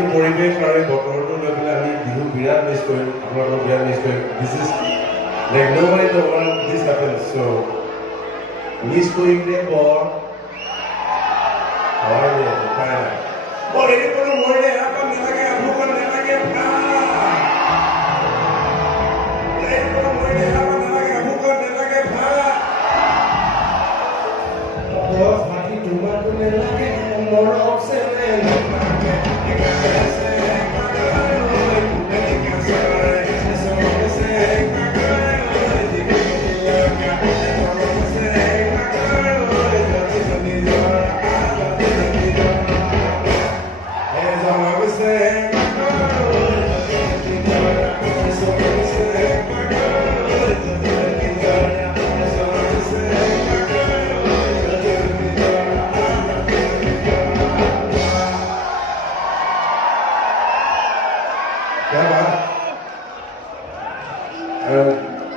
এইটো পৰিৱেশ আৰু বতৰটো লৈ পেলাই আমি বিহু বিৰাট মিছ কৰিম আপোনালোকক বিৰাট মিছ কৰিম this is like nobody in the world this happens so' miss কৰিম দে বৰ হয় দে উপায় নাই বৰ হেৰি কৰোঁ মই দে আকৌ নেলাগে আভুকত নেলাগে क्या बात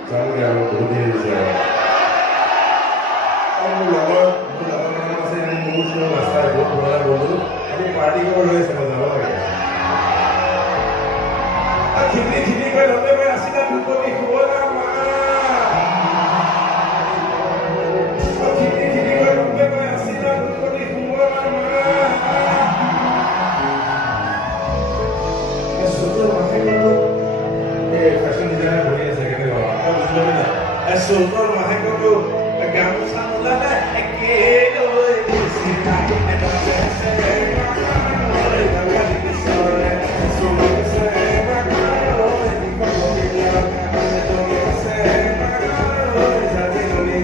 जान गया वो बहुत देर से और मुझे से मूड में मसा है बहुत बड़ा बोलूं अभी पार्टी को रहे समझ आ रहा है खिचड़ी खिचड़ी पे होते में असीना तुमको नहीं खोला माँ खिचड़ी खिचड़ी पे होते में असीना तुमको नहीं खोला माँ फैशन डिजाइनर बढ़िया से कहते हो आपका मतलब ना सुपर महक को गामसा मुलाना अकेलो सीता एटा से और गंगा की सोरे सुनो से मकारो निको मिला तो से मकारो जाती नी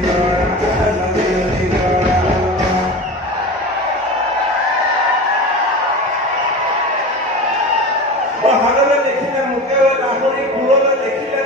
और हगले देखिले मुके वाला हमरी गुलो देखिले